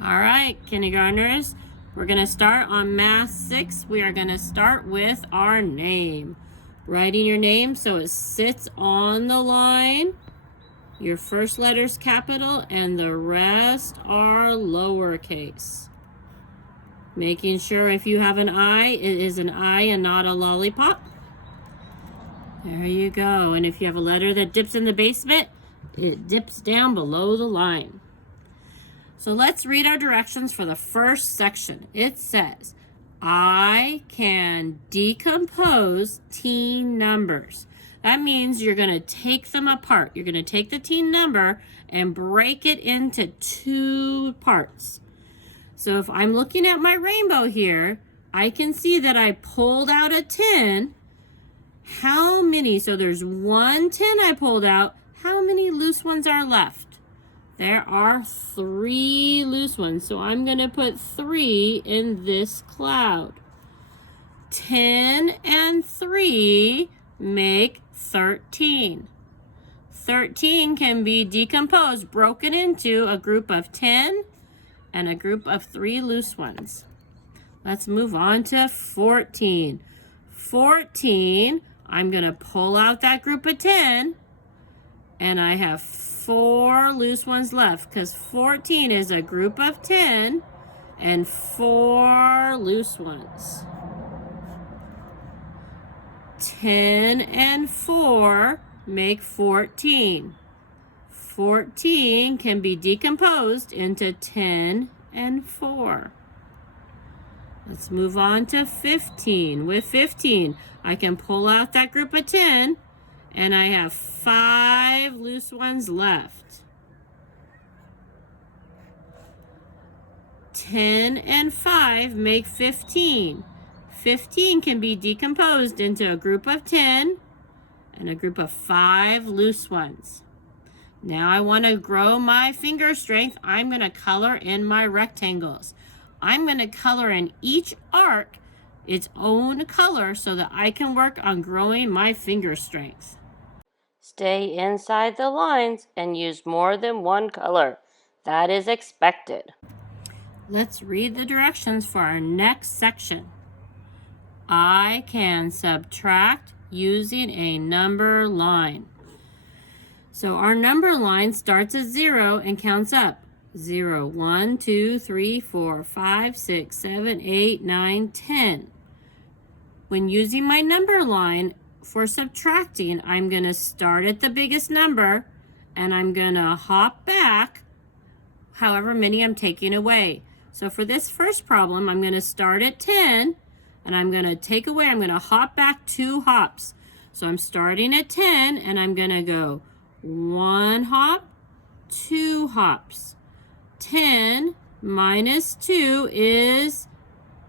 All right, kindergartners, we're going to start on Math 6. We are going to start with our name. Writing your name so it sits on the line. Your first letter's capital and the rest are lowercase. Making sure if you have an I, it is an I and not a lollipop. There you go. And if you have a letter that dips in the basement, it dips down below the line. So let's read our directions for the first section. It says, I can decompose teen numbers. That means you're going to take them apart. You're going to take the teen number and break it into two parts. So if I'm looking at my rainbow here, I can see that I pulled out a 10. How many? So there's 1 10 I pulled out. How many loose ones are left? There are 3 loose ones, so I'm going to put 3 in this cloud. 10 and 3 make 13. 13 can be decomposed, broken into a group of 10 and a group of 3 loose ones. Let's move on to 14. 14, I'm going to pull out that group of 10, and I have 4 loose ones left because 14 is a group of 10 and 4 loose ones. 10 and 4 make 14. 14 can be decomposed into 10 and 4. Let's move on to 15. With 15, I can pull out that group of 10, and I have 5 loose ones left. 10 and 5 make 15. 15 can be decomposed into a group of 10 and a group of 5 loose ones. Now I want to grow my finger strength. I'm going to color in my rectangles. I'm going to color in each arc its own color so that I can work on growing my finger strength. Stay inside the lines and use more than one color. That is expected. Let's read the directions for our next section. I can subtract using a number line. So our number line starts at 0 and counts up. 0, 1, 2, 3, 4, 5, 6, 7, 8, 9, 10. When using my number line for subtracting, I'm going to start at the biggest number and I'm going to hop back however many I'm taking away. So for this first problem, I'm going to start at 10 and I'm going to take away, I'm going to hop back 2 hops. So I'm starting at 10 and I'm going to go 1 hop, 2 hops. 10 minus 2 is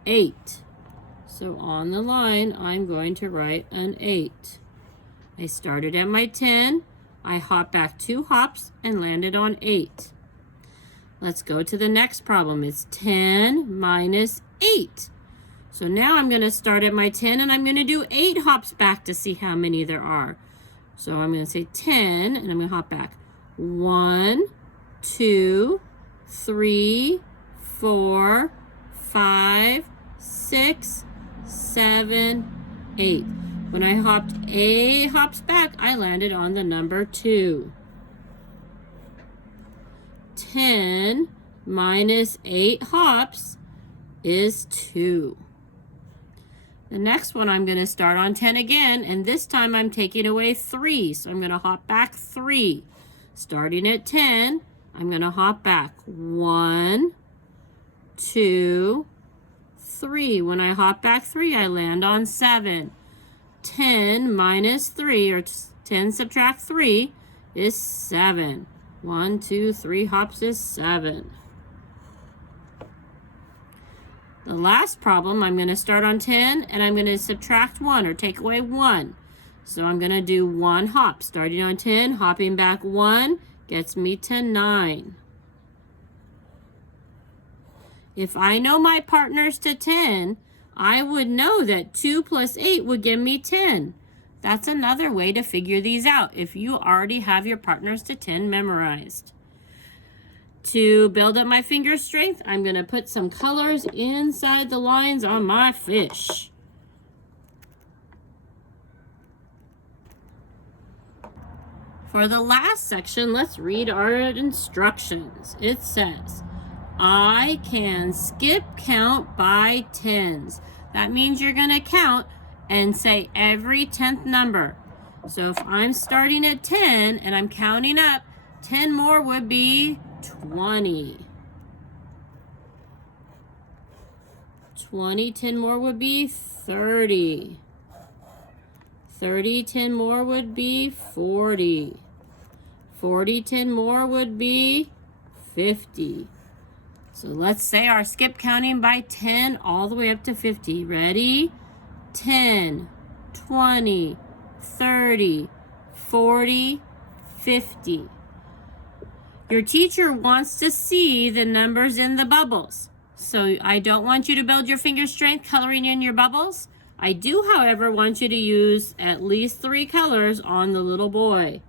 8. So on the line, I'm going to write an 8. I started at my 10, I hopped back 2 hops and landed on 8. Let's go to the next problem. It's 10 minus 8. So now I'm going to start at my 10 and I'm going to do 8 hops back to see how many there are. So I'm going to say 10 and I'm going to hop back. 1, 2, 3, 4, 5, 6, 7, 8. When I hopped 8 hops back, I landed on the number 2. 10 minus 8 hops is 2. The next one I'm going to start on 10 again, and this time I'm taking away 3. So I'm going to hop back 3. Starting at 10, I'm going to hop back 1, 2, 3. When I hop back 3, I land on 7. 10 minus 3, or 10 subtract 3, is 7. 1, 2, 3 hops is 7. The last problem, I'm going to start on 10 and I'm going to subtract 1 or take away 1. So I'm going to do 1 hop. Starting on 10, hopping back 1 gets me to 9. If I know my partners to 10, I would know that 2 plus 8 would give me 10. That's another way to figure these out if you already have your partners to 10 memorized. To build up my finger strength, I'm going to put some colors inside the lines on my fish. For the last section, let's read our instructions. It says, I can skip count by tens. That means you're going to count and say every 10th number. So if I'm starting at 10 and I'm counting up, 10 more would be 20. 20, 10 more would be 30. 30, 10 more would be 40. 40, 10 more would be 50. So let's say our skip counting by 10 all the way up to 50. Ready? 10, 20, 30, 40, 50. Your teacher wants to see the numbers in the bubbles. So I don't want you to build your finger strength coloring in your bubbles. I do, however, want you to use at least 3 colors on the little boy.